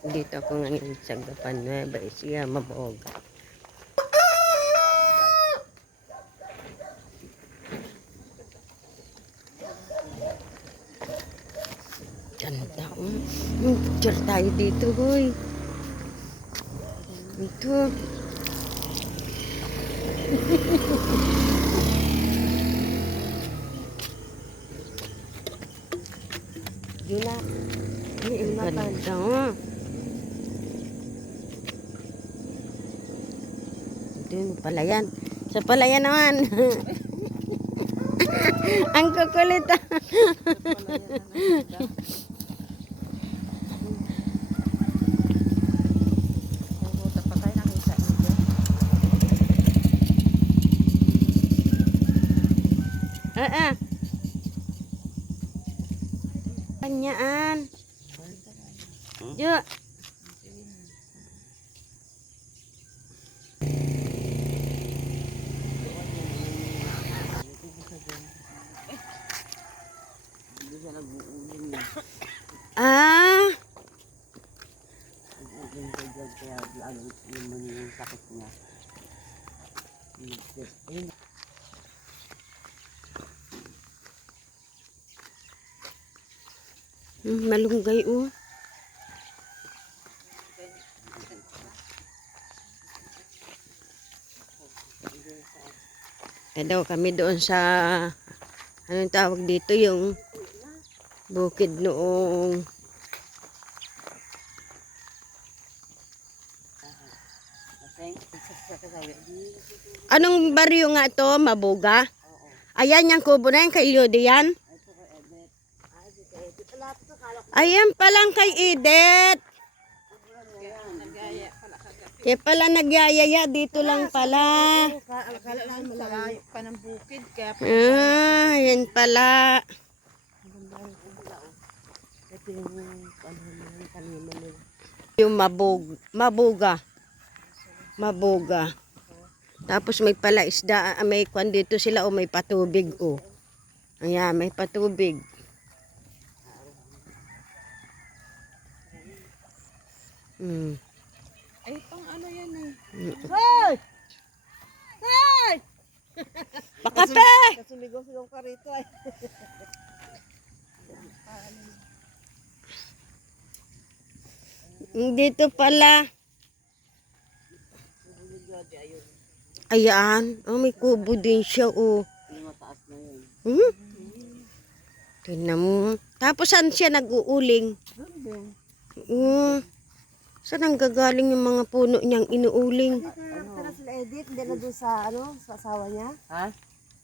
Dito ako ngayon sa Gapan Nueva Ecija, Maboga. Ganda. Picture tayo dito, hoy. Ito. Yun na. Ganda. Doon, palayan. Sa palayan naman. Ang kukulit. Kanyaan. Jo. Ah. Malunggay oh. Daw kami doon sa anong tawag dito yung bukid noong anong baryo nga to, Maboga? Ayan yung kubo na yan, kay Lodi yan. Ayan palang kay Edith. Kaya pala nagyayaya, dito lang pala. Akala lang malayo pa ng bukid. Kaya Ayan pala. Yung Maboga. Tapos may pala isda, may kwan dito sila o may patubig o. Ayan, may patubig. ay pang ano yan eh. Hoy! Hoy! Pakape! Kasumigaw-sigaw ka rito ay. Dito pala. Ayan. Oh, may kubo din siya oh. Tingnan mo. Tapos saan siya nag-uuling? Saan ang gagaling yung mga puno niyang inuuling? Tara sila Edith, hindi na doon sa ano, sa asawa niya? Ha?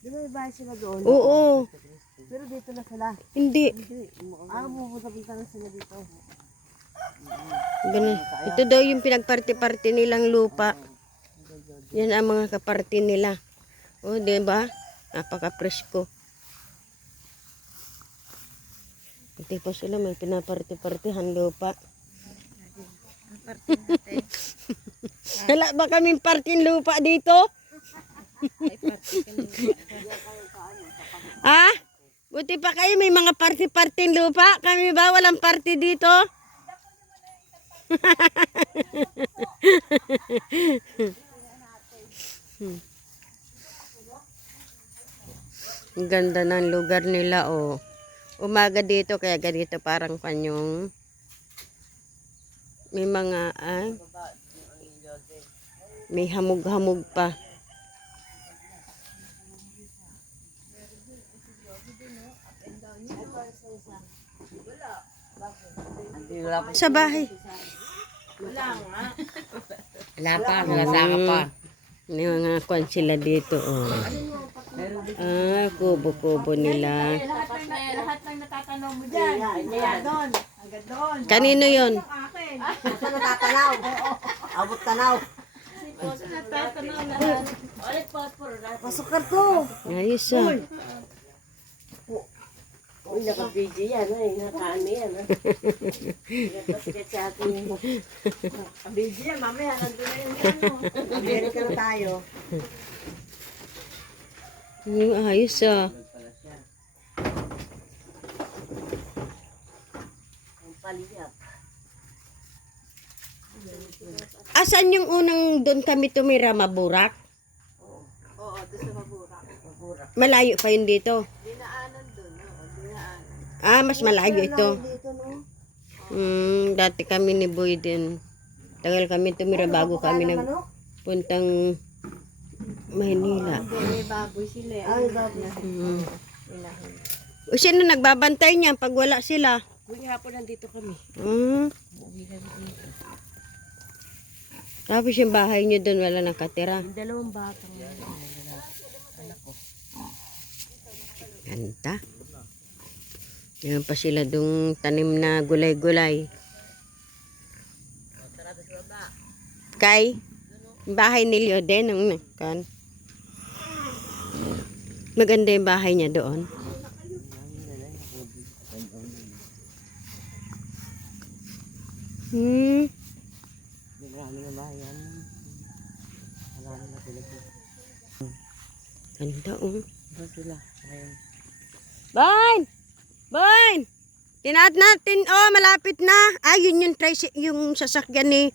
Di ba iba sila doon? Oo. Pero dito na sila. Hindi. Pupunta na sila dito. Ganun. Ito daw yung pinagparti-parti nilang lupa. Yan ang mga kaparti nila. O, diba? Napaka-presko. Ito pa sila may pinaparti-partihan lupa. Wala ba kaming parting lupa dito? Ah? Buti pa kayo may mga party-parting lupa. Kami ba walang party dito? Ang ganda ng lugar nila oh. Umaga dito kaya ganito parang kanyong may mga may hamog-hamog pa. Sa bahay. Wala pa, nalasaka pa. May mga kwan sila dito oh. Kubo-kubo nila. Lahat ng natatanong mo dyan. Doon. Hanggang doon. Kanino yon? Sa natatanaw. Abot tanaw. Sa natatanaw lahat. Pasok ka to. Ayos ah. Uy, naka-video yan. Naka-ano yan. Naka-sketch sa ating video yan. Mamaya, nandun na yung Amerika na tayo. Ayos ah. Ang paliyap. Asan yung unang doon kami tumira, Maburak? Oo, doon sa Maburak. Maburak. Malayo pa yun dito. Dinaanan doon, oo, dinaanan. Ah, mas malayo ito. Dito, no? Dati kami ni Boy din. Tagal kami tumira bago kami nagpuntang Maynila. May baboy sila. Ay, baboy. O sino nagbabantay niya pag wala sila? Huwag hapon nandito kami. Uwi kami dito. Tapos yung bahay niyo doon wala nakatira. Yung dalawang batang anak ko. Ganda. Yan pa sila dong tanim na gulay-gulay. Kay, bahay ni Leo din. Maganda yung bahay niya doon. Marami na bayan. Marami na sila. Ganda oh. Ba sila? Bain! Bain! Tinaat natin. Oh, malapit na. Yun yung sasakyan ni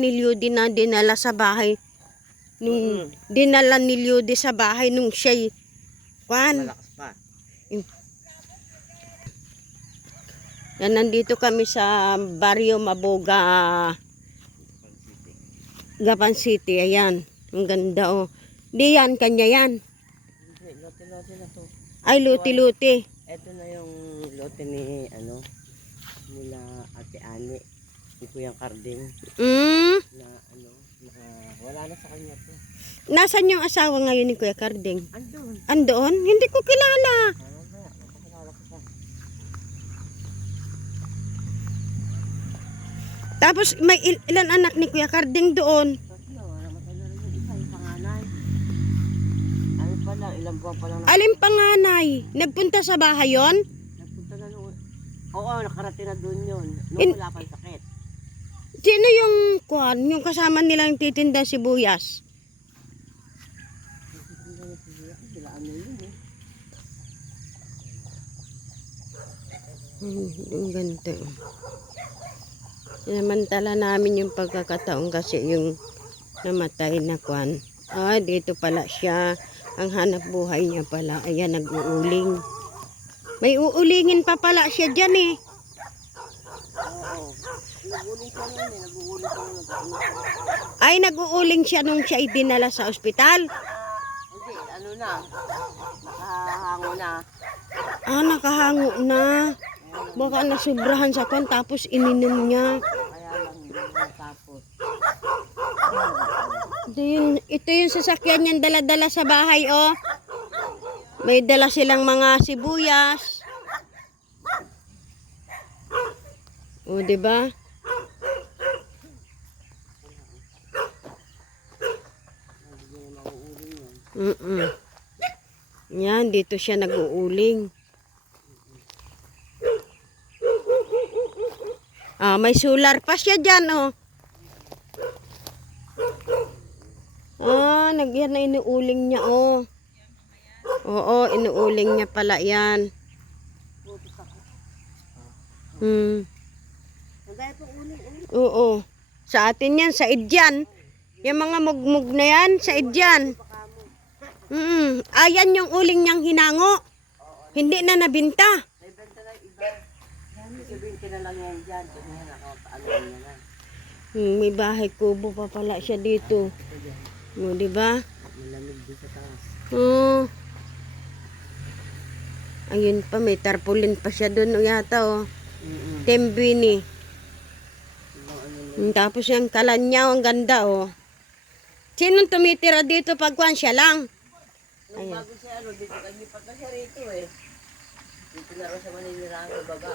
Leo na dinala sa bahay. Nung dinala ni Leo sa bahay nung siya'y Malakas pa. Yan, nandito kami sa Barrio Maboga, Gapan City. Ayan. Ang ganda oh. Di yan, kanya yan. Lote-lote na to. Ay, luti-luti. Ito na yung lote ni nila Ate Ani, ni Kuyang Carding na wala na sa kanya to. Nasaan yung asawa ngayon ni Kuya Carding? Andun. Andoon? Hindi ko kilala. Nakakilala ko pa. Tapos may ilan anak ni Kuya Carding doon? Tatlo, namatay na rin yung isa, yung panganay. Ano pa lang, ilang buwan pa lang Alin panganay? Nagpunta sa bahay yon? nagpunta na noon. Oo, nakarating na doon yun. Nung wala pang sakit. Sino yung yung kasama nilang titinda sibuyas? Sila ano yun eh. Ang ganda. Sinamantala namin yung pagkakataon kasi yung namatay na kwan. Dito pala siya. Ang hanap buhay niya pala. Ayan, nag-uuling. May uulingin pa pala siya dyan eh. Oo. Nag-uuling siya nun eh. Nag-uuling siya nun. Ay, nag-uuling siya nung siya dinala sa ospital. Hindi, ano na. Nakahango na. Nakahango na. Baka nasubrahan sa kwan tapos ininom niya. Kaya lang tapos. Ito yung sasakyan niyang dala-dala sa bahay, oh. May dala silang mga sibuyas. Oh, 'di ba? Yan, dito siya nag-uuling. May solar pa siya dyan, oh. Nagyan na inuuling niya, oh. Oo, inuuling niya pala yan. Oo. Sa atin yan, sa idyan. Yung mga mugmug na yan, sa idyan. Ayan yung uling niyang hinango. Hindi na nabinta. May benta na iba. Sabihin ka na lang yan dyan. Kung yan, nakapaalam na lang. May bahay kubo pa pala siya dito. O, diba? Malamig din sa taas. Ayun pa, may tarpaulin pa siya doon yata, oh. Tembini. Tapos yung kalan niya, ang ganda, oh. Sinong tumitira dito pagkuhan siya lang? Nung bago siya, dito kami pagka siya rito eh. Dito na rin sa Manila sa baba.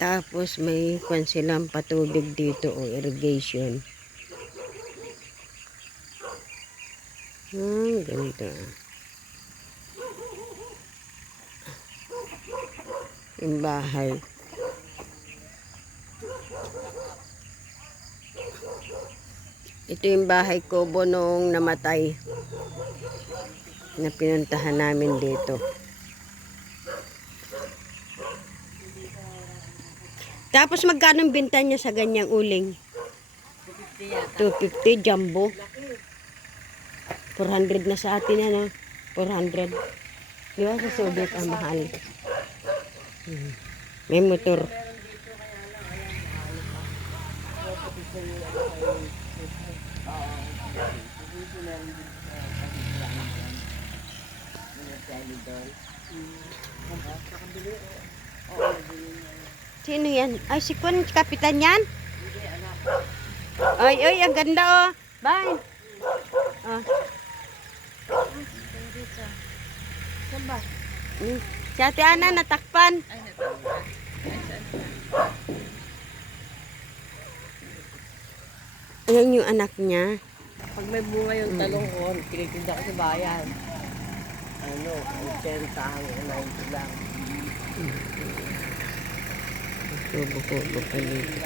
Tapos may kwan silang patubig dito o irrigation. Ganda. Yung bahay. Ito yung bahay kubo nung namatay na pinuntahan namin dito. Tapos magkano ang benta niya sa ganyang uling? 50 yata. 250 jumbo. 400 na sa atin ano. 400. Di ba sa Soviet ang mahal? May motor. Sino yan? Ay, si Kun, kapitan yan? Ay, ay, ang ganda oh. Bye. Oh. Saan ba? Si Ate Ana natakpan. Ay, natawag. Ayan yung anak niya. Pag may bunga yung talong ko, tinitinda ko sa bayan. 80 hanggang 90 lang. Buko-buko pa dito.